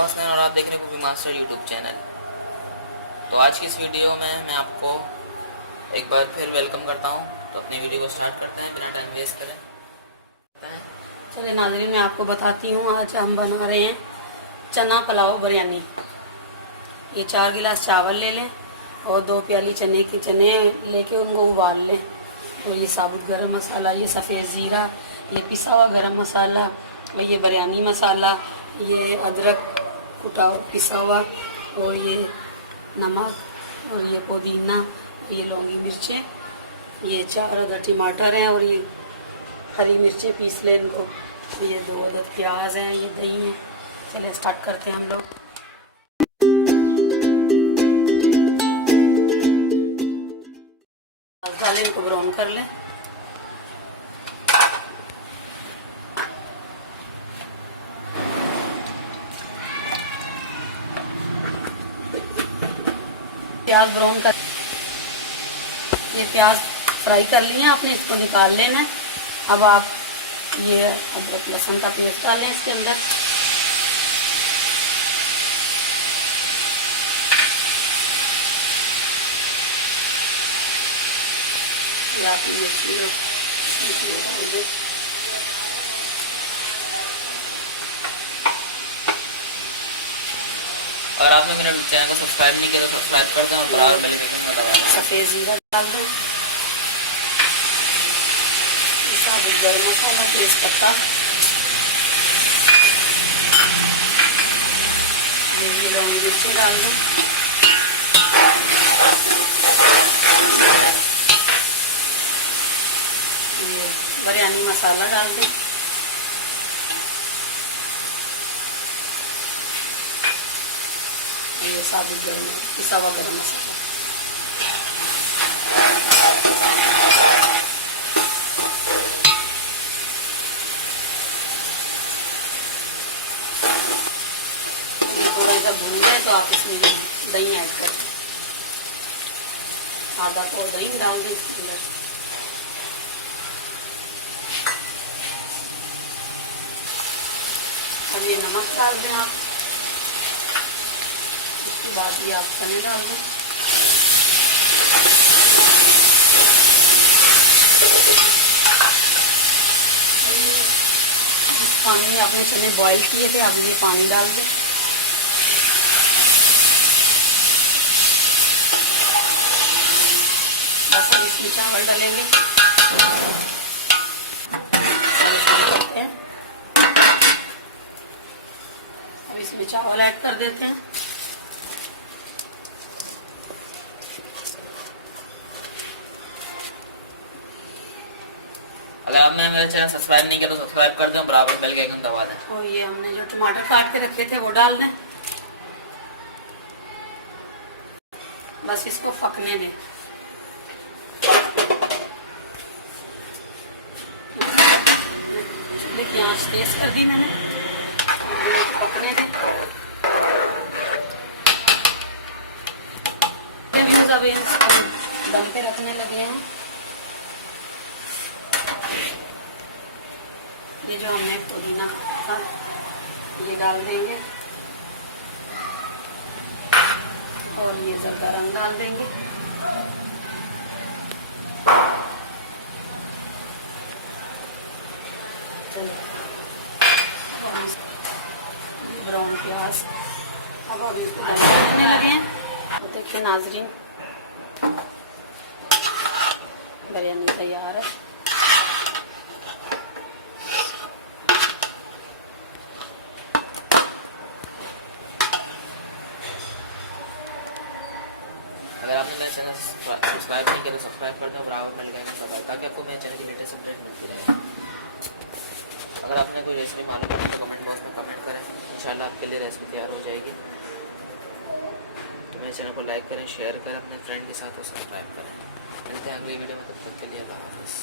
नमस्कार और आप देख रहे हैं कुकिंग मास्टर यूट्यूब चैनल। तो आज की इस वीडियो में मैं आपको एक बार फिर वेलकम करता हूं। तो अपनी वीडियो को स्टार्ट करते हैं बिना टाइम वेस्ट करें। चलिए नाज़रीन, मैं आपको बताती हूँ आज हम बना रहे हैं चना पुलाव बिरयानी। ये 4 गिलास चावल ले लें और 2 प्याली चने लेके उनको उबाल लें। और ये साबुत गरम मसाला, ये सफ़ेद ज़ीरा, ये पिसा हुआ गरम मसाला और ये बिरयानी मसाला, ये अदरक कुटा पिसा हुआ और ये नमक और ये पुदीना, ये लौंगी मिर्चें, ये 4 अदद टमाटर हैं और ये हरी मिर्चें पीस लें इनको, ये 2 अदद प्याज हैं, ये दही है। चलिए स्टार्ट करते हैं हम लोग। डालें, इनको ब्राउन कर लें। प्याज ब्राउन कर, ये प्याज फ्राई कर लिए आपने, इसको निकाल लेना है। अब आप ये अदरक लहसुन का पेस्ट डालें इसके अंदर। या आप मिर्ची डाल दें। अगर आपने मेरे चैनल को सब्सक्राइब नहीं किया तो सब्सक्राइब कर दें और बराबर बेल आइकन दबा दें। सफ़ेद ज़ीरा डाल दें, साबुत गरम मसाला, तेज़पत्ता, ये लौंगी मिर्ची डाल दें। ये बिरयानी मसाला डाल दें। ये साबुत गरम पिसा हुआ गरम मसाला। थोड़ा सा भून जाए तो आप इसमें दही ऐड कर दें। आधा तो दही डाल दें इसके अंदर। अब ये नमक डाल दें आप। उसके बाद ये आप चने डाल दें। पानी में आपने चने बॉईल किए थे, अब ये पानी डाल दें। बस अब इसमें चावल डालेंगे। अब इसमें चावल ऐड कर देते हैं। अगर आपने मेरा चैनल सब्सक्राइब नहीं किया तो सब्सक्राइब कर दें, बराबर बेल के आइकन दबा दें। और ये हमने जो टमाटर काट के रखे थे वो डाल दें। बस इसको पकने दें। चूल्हे की आंच तेज कर दी मैंने। पकने दें। अब दम पे रखने लगे हैं। ये जो हमने पुदीना था ये डाल देंगे और ये ज़रदा रंग डाल देंगे। ब्राउन प्याज अब अभी इसको डालने लगे हैं। तो देखिए नाजरीन, बिरयानी तैयार है। अगर आपने मेरे चैनल सब्सक्राइब नहीं किया तो सब्सक्राइब कर दें, बराबर बेल आइकन दबा दें ताकि आपको मेरे चैनल की लेटेस्ट अपडेट मिलती रहे। अगर आपने कोई रेसिपी मालूम है तो कमेंट बॉक्स में कमेंट करें, इंशाल्लाह आपके लिए रेसिपी तैयार हो जाएगी। तो मेरे चैनल को लाइक करें, शेयर करें, अपने फ्रेंड के साथ और सब्सक्राइब करें। मिलते हैं अगली वीडियो में, तब तक के लिए अल्लाह हाफ़िज़।